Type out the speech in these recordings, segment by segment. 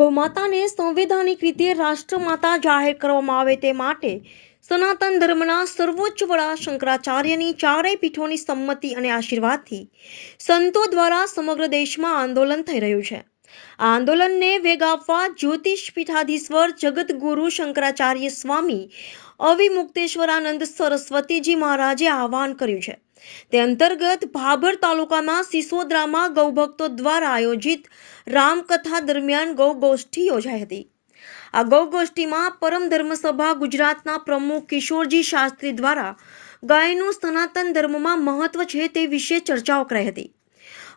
ગૌમાતાને સંવૈધાનિક રીતે રાષ્ટ્રમાતા જાહેર કરવામાં આવે તે માટે સનાતન ધર્મના સર્વોચ્ચ વડા શંકરાચાર્યની ચારેય પીઠોની સંમતિ અને આશીર્વાદથી સંતો દ્વારા સમગ્ર દેશમાં આંદોલન થઈ રહ્યું છે. આ આંદોલનને વેગ આપવા જ્યોતિષ પીઠાધીશ્વર જગતગુરુ શંકરાચાર્ય સ્વામી અવિમુક્તેશ્વરાનંદ સરસ્વતીજી મહારાજે આહવાન કર્યું છે. તે અંતર્ગત ભાભર તાલુકાના સિસોદરામાં ગૌભક્તો દ્વારા આયોજિત રામકથા દરમિયાન ગૌગોષ્ઠી યોજાઈ હતી. આ ગૌગોષ્ઠીમાં પરમ ધર્મસભા ગુજરાતના પ્રમુખ કિશોરજી શાસ્ત્રી દ્વારા ગાયનું સનાતન ધર્મમાં મહત્વ છે તે વિશે ચર્ચાઓ કરાઈ હતી.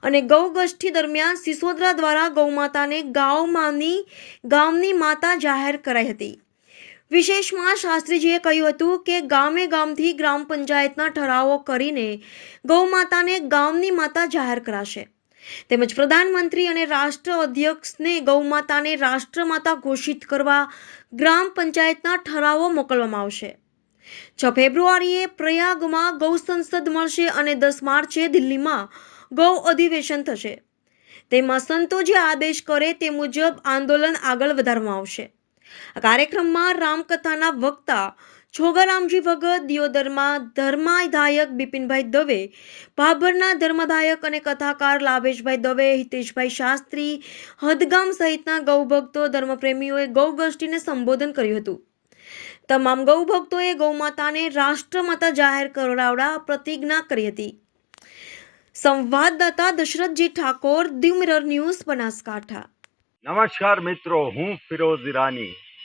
અને ગૌગોષ્ઠી દરમિયાન સિસોદરા દ્વારા ગૌમાતાને ગામમાંની ગામની માતા જાહેર કરાઈ હતી. વિશેષમાં શાસ્ત્રીજીએ કહ્યું હતું કે ગામે ગામથી ગ્રામ પંચાયતના ઠરાવો કરીને ગૌમાતાને ગામની માતા જાહેર કરાશે. તેમજ પ્રધાનમંત્રી અને રાષ્ટ્ર અધ્યક્ષને ગૌમાતાને રાષ્ટ્રમાતા ઘોષિત કરવા ગ્રામ પંચાયતના ઠરાવો મોકલવામાં આવશે. છ ફેબ્રુઆરીએ પ્રયાગમાં ગૌ સંસદ મળશે અને દસ માર્ચે દિલ્હીમાં ગૌ અધિવેશન થશે. તેમાં સંતો જે આદેશ કરે તે મુજબ આંદોલન આગળ વધારવામાં આવશે. આ કાર્યક્રમમાં રામકથાના વક્તા છોગારામજી ભગત, દિયોદરમાં ધર્માદાયક બિપિનભાઈ દવે, ભાભરના ધર્મદાયક અને કથાકાર લાભેશભાઈ દવે, હિતેશભાઈ શાસ્ત્રી, હદગામ સહિતના ગૌભક્તો ધર્મપ્રેમીઓએ ગૌગોષ્ઠીને સંબોધન કર્યું હતું. તમામ ગૌભક્તોએ ગૌમાતાને રાષ્ટ્રમાતા જાહેર કરાવડા પ્રતિજ્ઞા કરી હતી. સંવાદદાતા દશરથજી ઠાકોર દીવ ન્યૂઝ બનાસકાંઠા. નમસ્કાર મિત્રો, હું ફિરોઝ ઈરાની.